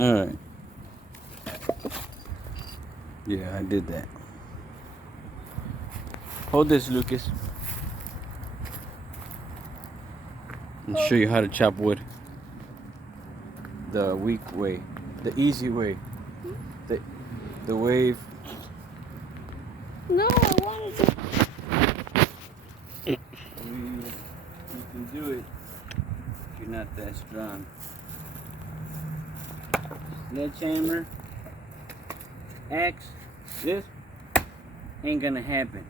Alright. Yeah, I did that. Hold this, Lucas. And show you how to chop wood. The weak way. The easy way. The way. No, I wanted to. You can do it if you're not that strong. Sledgehammer, axe, this ain't gonna happen.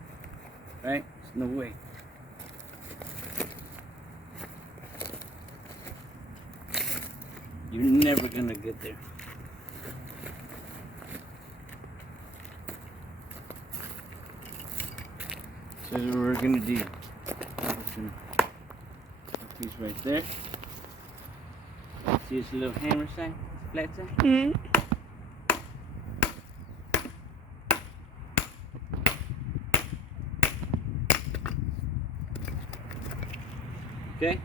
Right? There's no way. You're never gonna get there. So what we're gonna do. Just gonna put a piece right there. See this little hammer sign? Flat sign? Mm. Okay?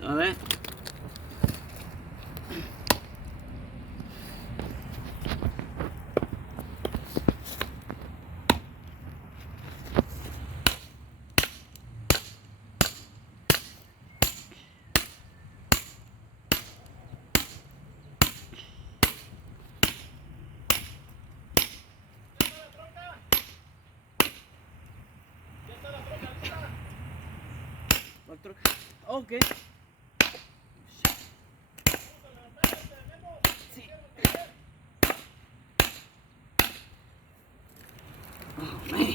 Saw that? Okay. Oh man.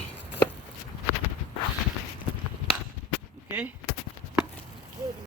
Okay.